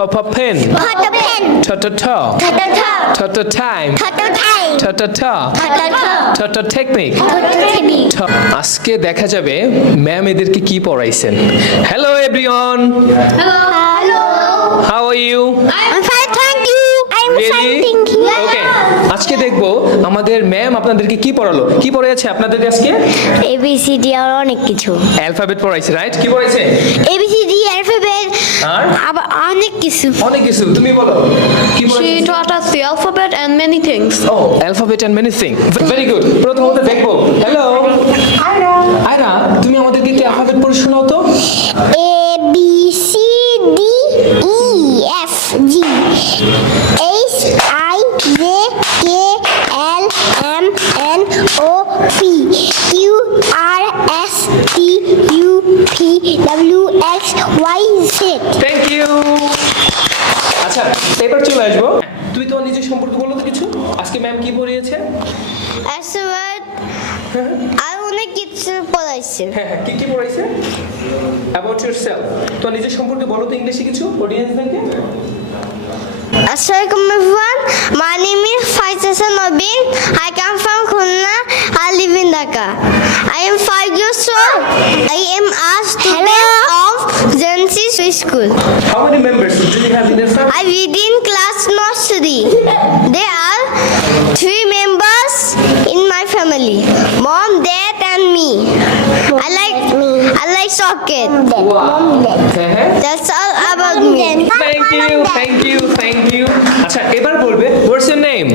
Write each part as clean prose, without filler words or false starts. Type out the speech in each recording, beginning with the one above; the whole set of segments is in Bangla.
Pop up pen. Ta ta ta. Ta ta time. Ta ta ta. Ta ta technique. আজকে দেখা যাবে ম্যাম এদেরকে কি পড়াইছেন। Hello everyone. Hello. How are you? I'm fine, thank you. I'm fine, thank you. Okay, আজকে দেখবো আমাদের ম্যাম আপনাদেরকে কি পড়ালো। কি পড়াইছে আপনাদেরকে আজকে? ABCD আর অনেক কিছু। অ্যালফাবেট পড়াইছে, রাইট? কি পড়াইছে? ABCD অ্যালফাবেট আর আবার অনেক কিছু। অনেক কিছু। তুমি বলো কি পড়াইছে? She taught us the alphabet and many things. ও, alphabet and many thing. Very good. প্রথমত দেখবো। হ্যালো আয়রা, তুমি আমাদেরকে একটু অ্যালফাবেট পড়ে শোনাও তো। ABCD EF G H I J K L M N O P Q R S T U V W X Y Z. Thank you. আচ্ছা, এবার চলে আসবো। তুই তো নিজের সম্পর্কে বলো তো কিছু। আজকে ম্যাম কি পড়িয়েছে? Alphabet আর অনেক কিছু পড়াইছে। হ্যাঁ, কি কি পড়াইছে? About yourself. তো নিজের সম্পর্কে বলো তো ইংলিশে কিছু অডিয়েন্সদেরকে। Assalamualaikum everyone. My name is Faisal Nobin. I come from Khulna. I live in Dhaka. I am 5 years old. I am a student of Genesis School. How many members do you have in your family? I read in class nursery. There are 3 members in my family. Mom, dad and me. I like soccer. হ্যাঁ। That's all about me. Thank you. আচ্ছা, এবার বলবে what's your name?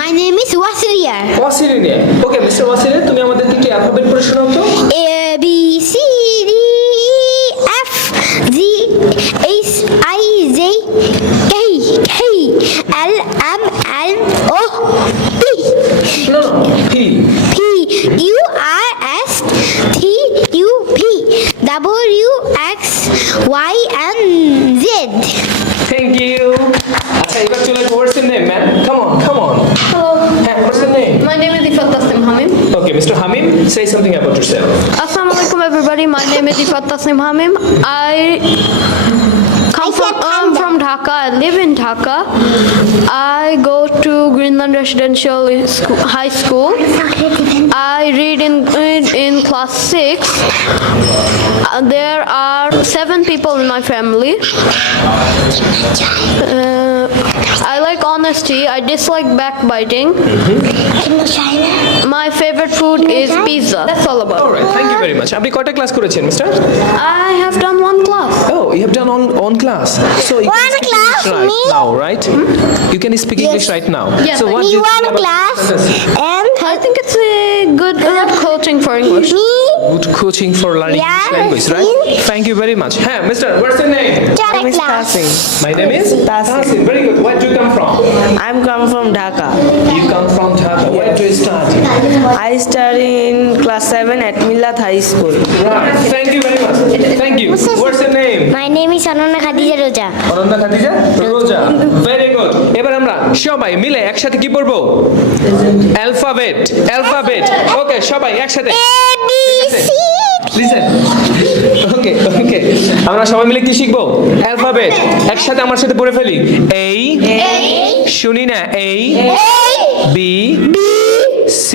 My name is Wasiria. ওয়াসিলিনে। ওকে, মিস্টার ওয়াসিলিনে, তুমি আমাদেরকে কি অ্যালফাবেট পড়ে শোনাও তো। A B C D E F G H I J K K L M N O P No, P. P U R S T U V W X Y and Z. Thank you. আচ্ছা, এবার চলে আসবো what's your name ma'am? Come on. হ্যাঁ, what's your name? My name is Ifat Tasnim Hamim. Okay, Mr. Hamim, say something about yourself. Assalamu alaikum everybody. My name is Ifat Tasnim Hamim. I'm from Dhaka. I live in Dhaka. I go to Greenland Residential High School. I read in class 6. There are 7 people in my family. I like honesty. I dislike backbiting. My favorite food is pizza. That's all about it. Alright, thank you very much. আপনি কয়টা ক্লাস করেছেন, mister? I have done 1 class. Oh, you have done on class. So you can One speak class, English right me? now, right? You can speak English right now. Yes, So I what Me do you think one about class this? and I think it's a good coaching for English. me Good coaching for learning Yeah, English language, right? Thank you very much. Hey, mister, what's your name? Jara class. My name is Tasin. Very good. Where do you come from? I'm come from Dhaka. You come from Dhaka. Where do you study? I study in class 7 at Millat High School. Right. Thank you very much. Thank you. What's your name? My name is Anona Khadija Roja. Ananya Khadija Roja. Very good. এবার আমরা সবাই মিলে একসাথে কি পড়বো? অ্যালফাবেট। ওকে, সবাই একসাথে। A B C listen. Okay. আমরা সবাই মিলে কি শিখবো? অ্যালফাবেট। একসাথে আমার সাথে পড়ে ফেলি। A শুনি না। A B C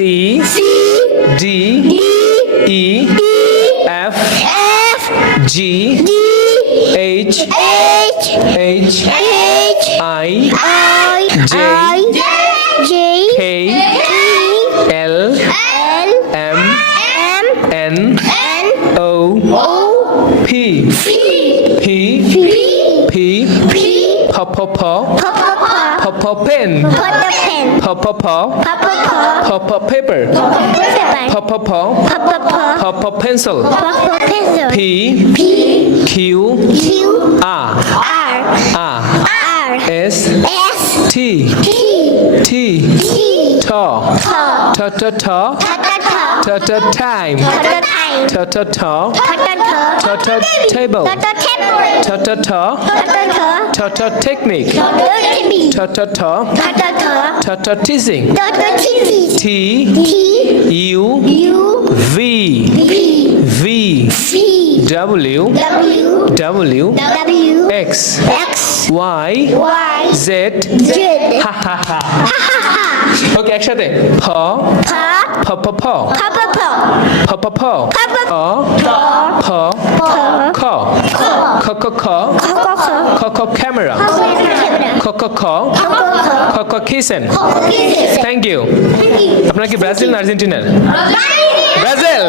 D E F G H I J J K L M N O P pen paper pencil P Q R S T time table technique teasing T U V W X X Y Y Z Z হা হা হা ওকে একসাথে প Pa প প প Papa প প প খ খ খ খ খ খ খ ক্যামেরা খ খ খ খ খ কিচেন থ্যাংক ইউ আপনার কি ব্রাজিল না আর্জেন্টিনার ব্রাজিল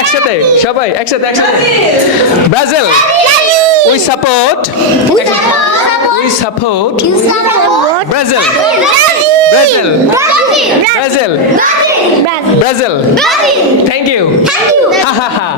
একসাথে সবাই একসাথে একসাথে Brazil we support we support Brazil Brazil Brazil Brazil thank you হা হা হা